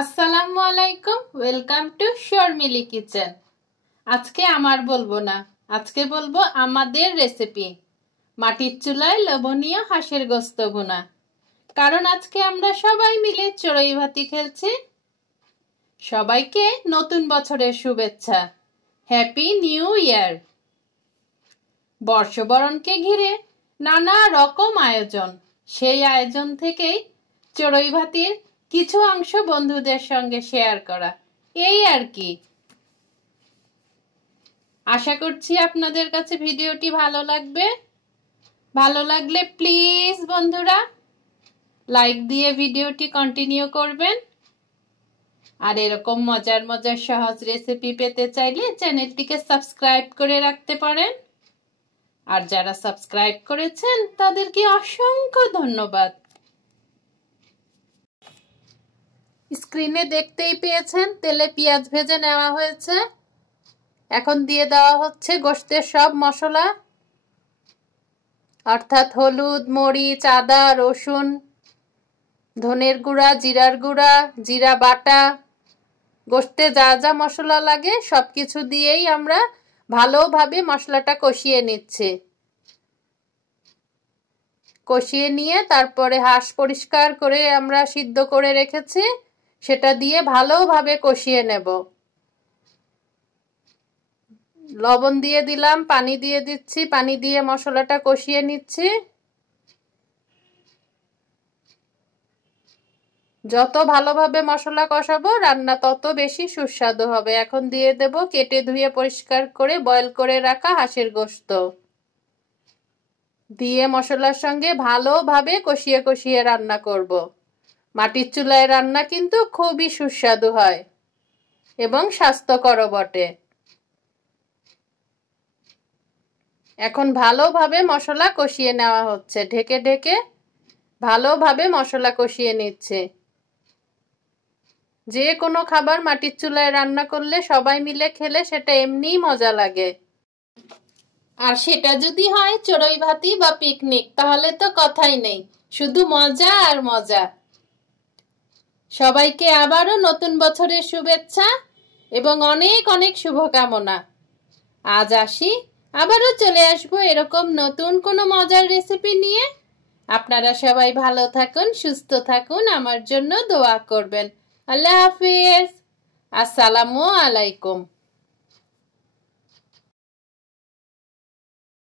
আসসালামু আলাইকুম, welcome to Sharmili kitchen. আজকে আমার বলবো না, আজকে বলবো আমাদের রেসিপি মাটির চুলায় লবণীয় হাঁসের গোস্ত ভুনা। কারণ আজকে আমরা সবাই মিলে চড়ুই ভাতি খেলছি। সবাইকে নতুন বছরের শুভেচ্ছা, হ্যাপি নিউ ইয়ার। বর্ষবরণকে ঘিরে নানা রকম আয়োজন, সেই আয়োজন থেকেই চড়ুই ভাতির কিছু অংশ বন্ধুদের সঙ্গে শেয়ার করা, এই আর কি। আশা করছি আপনাদের কাছে ভিডিওটি ভালো লাগবে। ভালো লাগলে প্লিজ বন্ধুরা লাইক দিয়ে ভিডিওটি কন্টিনিউ করবেন। আর এরকম মজার মজার সহজ রেসিপি পেতে চাইলে চ্যানেলটিকে সাবস্ক্রাইব করে রাখতে পারেন। আর যারা সাবস্ক্রাইব করেছেন তাদেরকে অসংখ্য ধন্যবাদ। স্ক্রিনে দেখতেই পেয়েছেন তেলে পেঁয়াজ ভেজে নেওয়া হয়েছে। এখন দিয়ে দেওয়া হচ্ছে গোশতের সব মশলা, অর্থাৎ হলুদ, মরিচ, আদা, রসুন, ধনের গুঁড়া, জিরার গুঁড়া, জিরা বাটা, গোশতে যা যা মশলা লাগে সবকিছু দিয়েই আমরা ভালোভাবে মশলাটা কষিয়ে নিচ্ছি। কষিয়ে নিয়ে তারপরে হাঁস পরিষ্কার করে আমরা সিদ্ধ করে রেখেছি, সেটা দিয়ে ভালোভাবে কষিয়ে নেব। লবণ দিয়ে দিলাম, পানি দিয়ে দিচ্ছি, পানি দিয়ে মশলাটা কষিয়ে নিচ্ছি। যত ভালোভাবে মশলা কষাবো রান্না তত বেশি সুস্বাদু হবে। এখন দিয়ে দেব কেটে ধুয়ে পরিষ্কার করে বয়েল করে রাখা হাঁসের গোশত, দিয়ে মশলার সঙ্গে ভালোভাবে কষিয়ে কষিয়ে রান্না করব। মাটির চুলায় রান্না কিন্তু খুবই সুস্বাদু হয় এবং স্বাস্থ্যকরও বটে। এখন ভালোভাবে মশলা কষিয়ে নেওয়া হচ্ছে, ঢেকে ঢেকে ভালোভাবে মশলা কষিয়ে নিচ্ছে। যে কোনো খাবার মাটির চুলায় রান্না করলে সবাই মিলে খেলে সেটা এমনিই মজা লাগে। আর সেটা যদি হয় চড়ুই ভাতি বা পিকনিক, তাহলে তো কথাই নেই, শুধু মজা আর মজা। সবাইকে আবারও নতুন বছরের শুভেচ্ছা এবং অনেক অনেক শুভকামনা। আজ আসি, আবারও চলে আসবো এরকম নতুন কোনো মজার রেসিপি নিয়ে। আপনারা সবাই ভালো থাকুন, সুস্থ থাকুন, আমার জন্য দোয়া করবেন। আল্লাহ হাফিজ, আসসালামু আলাইকুম।